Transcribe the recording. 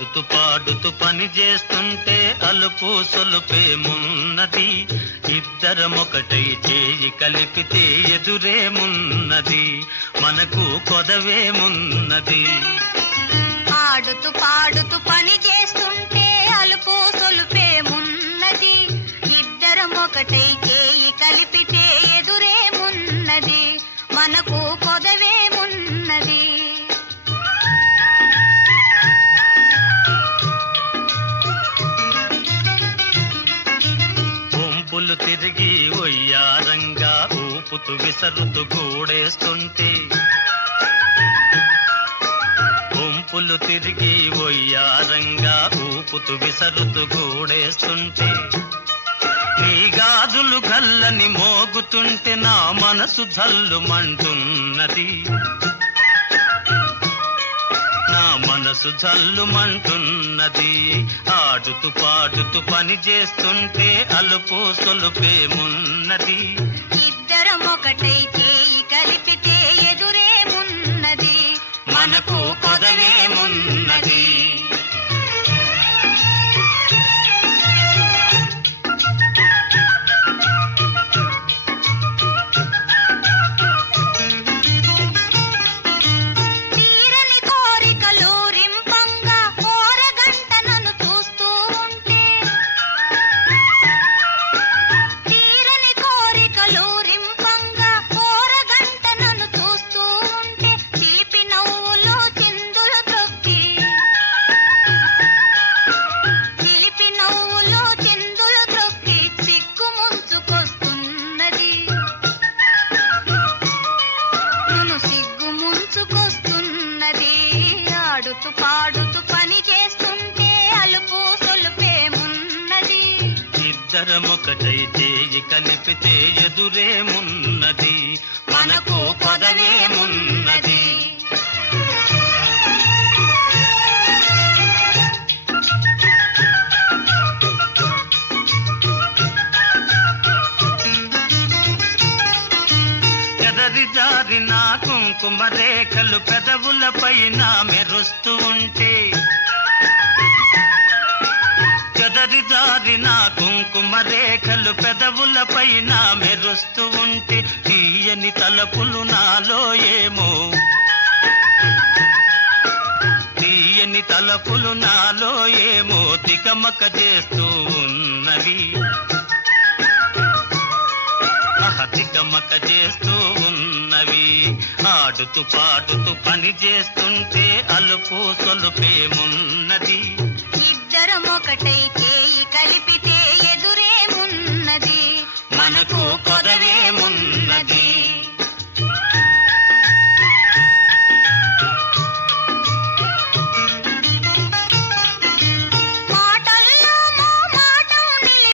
ఆడుతూ పాడుతూ పని చేస్తుంటే అలుపు సొలుపేమున్నది, ఇద్దరమొకటై చేయి కలిపితే ఎదురేమున్నది, మనకు కొదవేమున్నది. ఆడుతూ పాడుతూ పని చేస్తుంటే అలుపు సొలుపేమున్నది, ఇద్దరమొకటై చేయి కలిపితే ఎదురేమున్నది, మనకు కొదవేమున్నది. వంపులు తిరిగి ఒయ్యారంగా ఊపుతూ విసరుతూ గూడేస్తుంటే, వంపులు తిరిగి ఒయ్యారంగా ఊపుతూ విసరుతూ గూడేస్తుంటే, నీ గాజులు గల్లని మోగుతుంటే నా మనసు జల్లుమంటున్నది, నా మనసు జల్లుమంటున్నది. ఆడుతూ పాడుతూ పని చేస్తుంటే అలుపు సొలుపేమున్నది, ఇద్దరమొకటై చేయి కలిపితే ఎదురేమున్నది, మనకు కొదవేమున్నది. తీరని కోరికలు రింపంగా కోరగంట నన్ను చూస్తూ ఉంటే, తీరని కోరికలు రింపంగా కోరగంట నన్ను చూస్తూ ఉంటే, చిలిపి నవ్వులు చిందులు త్రొక్కి, చిలిపి నవ్వులు చిందులు త్రొక్కి సిగ్గు ముంచుకొస్తున్నది, నన్ను సిగ్గు ముంచుకొస్తున్నది. ఆడుతూ పాడుతూ పని చేస్తుంటే అలుపు సొలుపేమున్నది, ఇద్దరమొకటై చేయి కలిపితే ఎదురేమున్నది, మనకు కొదవేమున్నది. ఎదరి జారిన కుంకుమ రేఖలు పెదవులపైన మెరుస్తూ ఉంటే, చెదరి జారిన కుంకుమ రేఖలు పెదవులపైన మెరుస్తూ ఉంటే, తీయని తలపులు నాలో ఏమో, తీయని తలపులు నాలో ఏమో తికమక చేస్తూ ఉన్నవి, తికమక చేస్తూ ఉన్నవి. ఆడుతూ పాడుతూ పని చేస్తుంటే అలుపు సొలుపేమున్నది, ఇద్దరమొకటై చేయి కలిపితే ఎదురేమున్నది, మనకు కొదవేమున్నది.